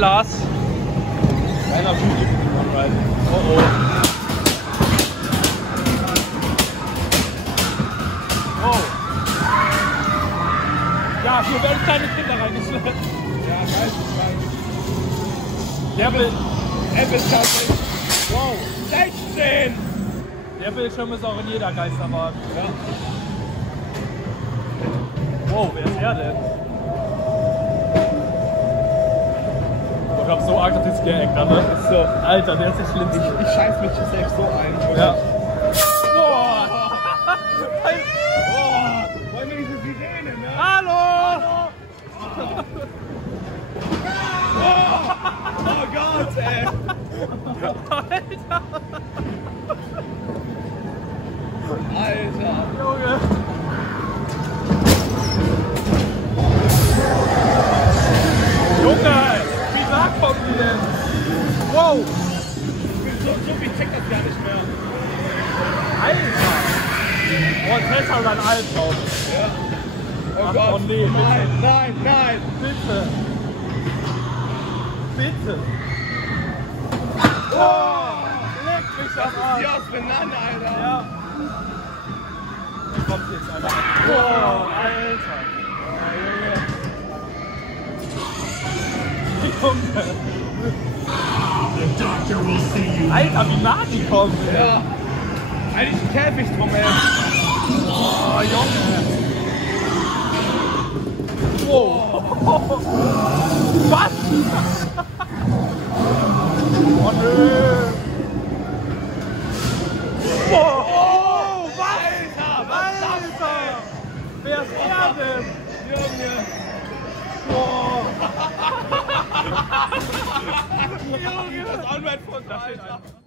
Lars. Einer Bühne. Oh oh. Oh. Ja, hier werden kleine Kinder reingeschleppt. Ja, weiß. Der will. tatsächlich. Wow. 16! Der Bildschirm ist auch in jeder Geisterbahn. Ja. Wow, wer ist er denn? Ich hab so Angst auf die Scare-Ecker, ne? Ist so. Alter, der ist der Schlimmste. Ich scheiß mich selbst so ein. Ja. Boah! Wollen wir diese Sirene, ne? Hallo! Oh Gott, ey! Alter! Alter! Junge! Junge! Wie nah kommen die denn? Wow! Ich bin so viel check das gar nicht mehr. Alter! Boah, jetzt hält er dann alt drauf. Ja. Oh Ach, Gott! oh nee, bitte. Nein! Bitte! Bitte! Oh! Leck mich am Arsch! Die aus Benan, Alter! Ja! Kommt jetzt, Alter! Boah, Alter! Junge! Alter, wie nah die kommen! Ja! Eigentlich ein Käfig drum, ey! Oh, Junge! Wow! Was? Oh nö! Wow! Oh, was? Alter! Wer ist er denn? Junge! Boah! Junge! Das Onride von Alter!